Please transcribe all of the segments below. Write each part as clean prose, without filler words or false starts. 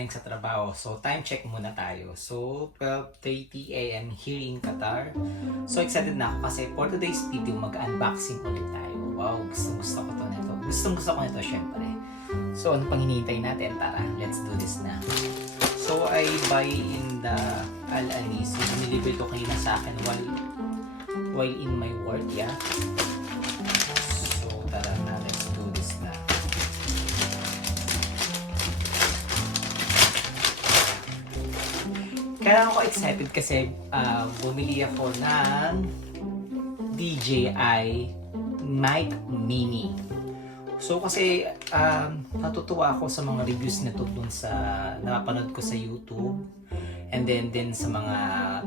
galing sa trabaho. So, time check muna tayo. So, 12:30 a.m. here in Qatar. So, excited na ako kasi for today's video, mag-unboxing ulit tayo. Wow, gusto ko to nito. Gusto ko nito, syempre. So, ano pang hinihintay natin? Tara, let's do this na. So, I buy in the Al-Anis. So, diniliver to kanina sa akin while in my work, yeah. So, tara na, let's do this na. Kaya ako excited kasi bumili ako ng DJI Mic Mini. So kasi natutuwa ako sa mga reviews nito dun sa napanood ko sa YouTube and then sa mga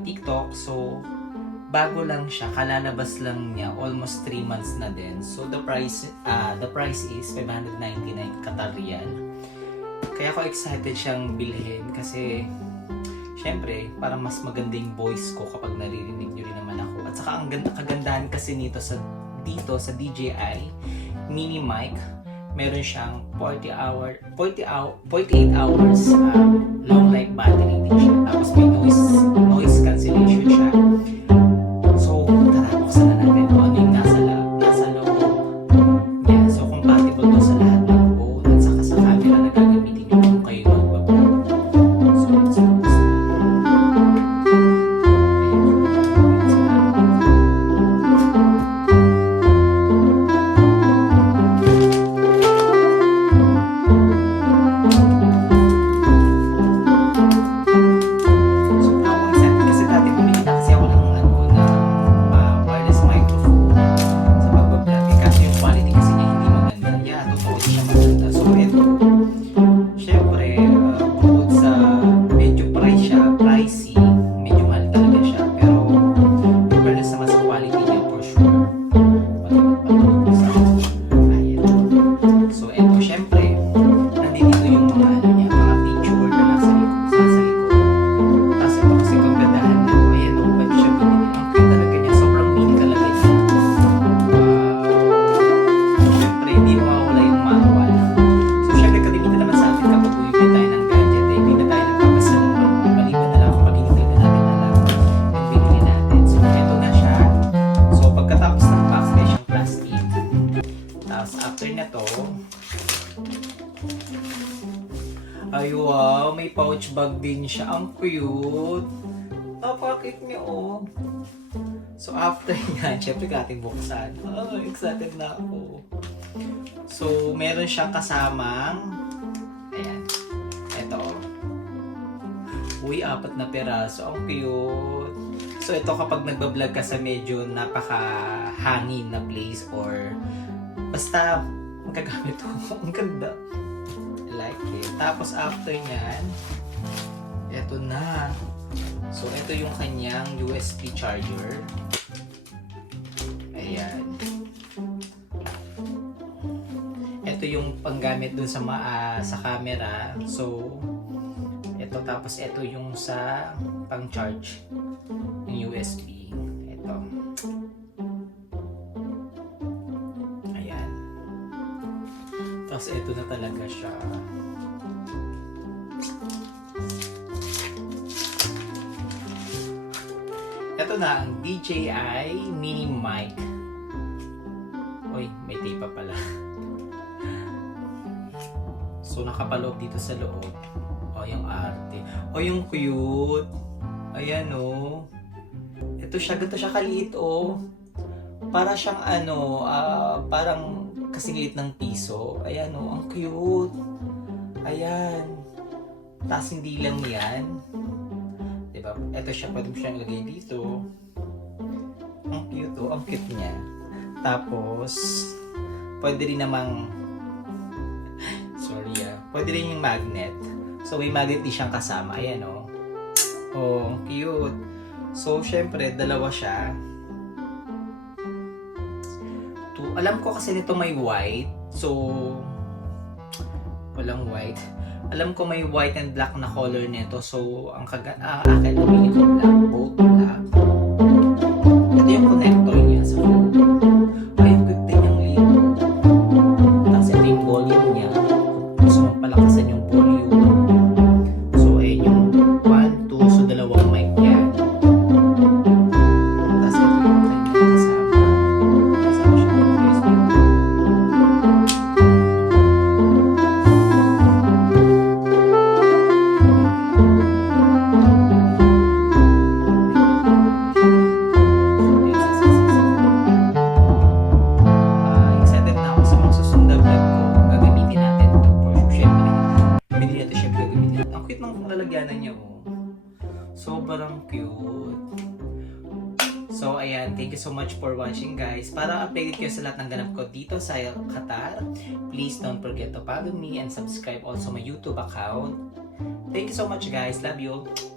TikTok. So bago lang siya, kalalabas lang niya, almost 3 months na din. So the price is 599 Qatar Riyal. Kaya ako excited siyang bilhin kasi syempre, parang mas maganda yung voice ko kapag naririnig nyo rin naman ako. At saka ang kagandahan kasi dito sa DJI Mini Mic, meron siyang 48 hours long life battery din siya. Tapos may noise cancellation siya. So, tara, buksan na natin kung ano yung nasa loob. Yeah, so compatible to sa lahat ng phone at saka sa camera na gagamitin nyo kung kayo mag-vlog. So, let's do this. Ay wow, may pouch bag din siya. Ang cute. Napakit niya oh. So after yan, syempre ating buksan. Oh, excited na ako. So meron siyang kasamang ayan. Ito oh. Uy, 4 na peraso. Ang cute. So ito kapag nagbablog ka sa medyo napaka-hangin na place or basta magagamit ko. Ang ganda. Like it. Tapos after nyan, eto na. So ito yung kanyang USB charger. Ayan. Ito yung panggamit dun sa camera. So ito, tapos ito yung sa pang-charge ng USB. Ito. Ayan. Tapos ito na talaga siya. Ito na ang DJI Mini Mic. Uy, may tape pa pala. So nakapaloob dito sa loob. O, yung arte. O, yung cute. Ayan o. Ito siya, ganito siya kaliit o. Para siyang parang kasing liit ng piso. Ayan o, ang cute. Ayan. Tapos hindi lang yan. Diba? Ito siya, pwede mo siyang ilagay dito. Ang cute o, ang cute niya. Tapos, pwede rin namang pwede rin yung magnet. So, may magnet din siyang kasama. Ayan o. Oh, ang cute. So, syempre, dalawa siya. Alam ko kasi nito may white. So, walang white. Alam ko may white and black na color nito. So, ang akin namili ko black. Both black. Ito yung connector niya sa phone. Ay, good din yung link. Tapos ito yung volume niya. Gusto mo palakasan yung volume. cute. So, ayan. Thank you so much for watching, guys. Para updated kayo sa lahat ng ganap ko dito sa Qatar, please don't forget to follow me and subscribe also my YouTube account. Thank you so much, guys. Love you.